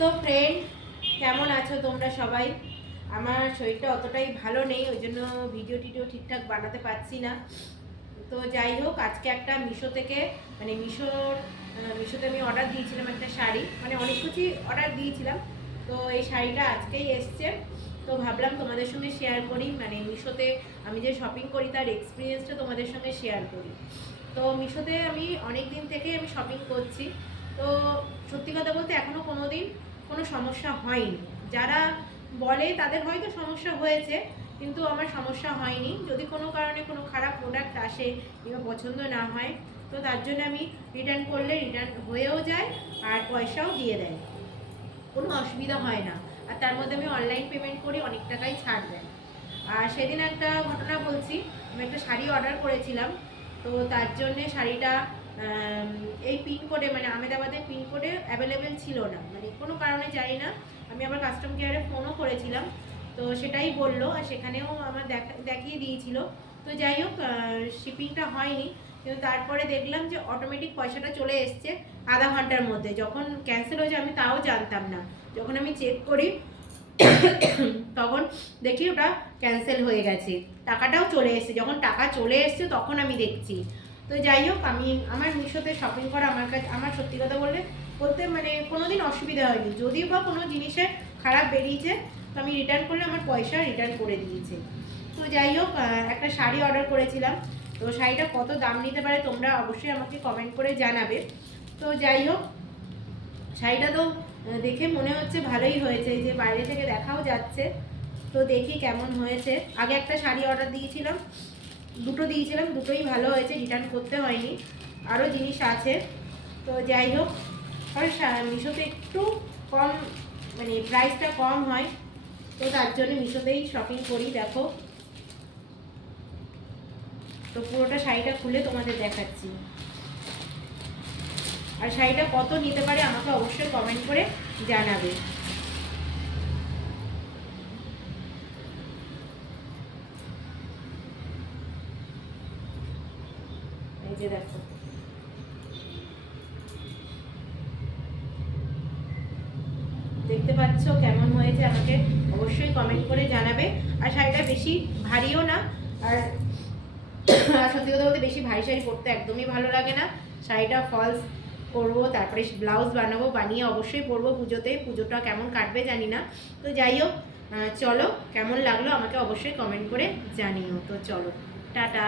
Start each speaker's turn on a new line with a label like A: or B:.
A: তো ফ্রেন্ড কেমন আছো তোমরা সবাই? আমার শরীরটা অতটাই ভালো নেই, ওই জন্য ভিডিও টিডিও ঠিকঠাক বানাতে পারছি না। তো যাই হোক, আজকে একটা মিশো থেকে মানে মিশোর মিশোতে আমি অর্ডার দিয়েছিলাম একটা শাড়ি। মানে অনেক কিছুই অর্ডার দিয়েছিলাম। তো এই শাড়িটা আজকেই এসছে। তো ভাবলাম তোমাদের সঙ্গে শেয়ার করি। মানে মিশোতে আমি যে শপিং করি, তার এক্সপিরিয়েন্সটা তোমাদের সঙ্গে শেয়ার করি। তো মিশোতে আমি অনেক দিন থেকে আমি শপিং করছি। তো সত্যি কথা বলতে এখনও কোনো দিন কোনো সমস্যা হয়নি। যারা বলে তাদের হয়তো সমস্যা হয়েছে, কিন্তু আমার সমস্যা হয়নি। যদি কোনো কারণে কোনো খারাপ প্রোডাক্ট আসে কিংবা পছন্দ না হয়, তো তার জন্য আমি রিটার্ন করলে রিটার্ন হয়েও যায় আর পয়সাও দিয়ে দেয়। কোনো অসুবিধা হয় না। আর তার মধ্যে আমি অনলাইন পেমেন্ট করি অনেক টাকাই ছাড় দেয়। আর সেদিন একটা ঘটনা বলছি, আমি একটা শাড়ি অর্ডার করেছিলাম, তো তার জন্যে শাড়িটা এই পিনকোডে মানে আমেদাবাদের পিনকোডে অ্যাভেলেবেল ছিল না। মানে কোনো কারণে জানি না। আমি আবার কাস্টম কেয়ারে ফোনও করেছিলাম। তো সেটাই বলল আর সেখানেও আমার দেখা, দেখিয়ে দিয়েছিল। তো যাই হোক শিপিংটা হয়নি। কিন্তু তারপরে দেখলাম যে অটোমেটিক পয়সাটা চলে এসছে আধা ঘণ্টার মধ্যে। যখন ক্যান্সেল হয়েছে, আমি তাও জানতাম না। যখন আমি চেক করি, তখন দেখি ওটা ক্যান্সেল হয়ে গেছে। টাকাটাও চলে এসেছে। যখন টাকা চলে এসছে, তখন আমি দেখছি। তো যাই হোক, আমি আমার মিশোতে শপিং করা আমার কাছে, আমার সত্যি কথা বললে বলতে মানে কোনো দিন অসুবিধা হয়নি। যদিও বা কোনো জিনিসের খারাপ বেরিয়েছে, তো আমি রিটার্ন করলে আমার পয়সা রিটার্ন করে দিয়েছে। তো যাই হোক একটা শাড়ি অর্ডার করেছিলাম। তো শাড়িটা কত দাম নিতে পারে তোমরা অবশ্যই আমাকে কমেন্ট করে জানাবে। তো যাই হোক, শাড়িটা তো দেখে মনে হচ্ছে ভালোই হয়েছে। যে বাইরে থেকে দেখাও যাচ্ছে। তো দেখি কেমন হয়েছে। আগে একটা শাড়ি অর্ডার দিয়েছিলাম। দুটো দিয়েছিলাম, দুটোই ভালো হয়েছে রিটার্ন করতে হয়নি। আরও জিনিস আছে। তো যাই হোক, আর মিশোতে একটু কম মানে প্রাইসটা কম হয়। তো তার জন্য মিশোতেই শপিং করি, দেখো। তো পুরোটা শাড়িটা খুলে তোমাদের দেখাচ্ছি। আর শাড়িটা কত নিতে পারে আমাকে অবশ্যই কমেন্ট করে জানাবে। এই দেখো। দেখতে পাচ্ছ কেমন হয়েছে আমাকে অবশ্যই কমেন্ট করে জানাবে। আর শাড়িটা বেশি ভারীও না, আর সত্যি কথা বলতে বেশি ভারী শাড়ি পরতে একদমই ভালো লাগে না। শাড়িটা ফলস করব তারপরে ব্লাউজ বানাবো, বানিয়ে অবশ্যই পরবো পুজোতে। পুজোটা কেমন কাটবে জানি না। তো যাই হোক চলো, কেমন লাগল আমাকে অবশ্যই কমেন্ট করে জানিও। তো চলো, টাটা।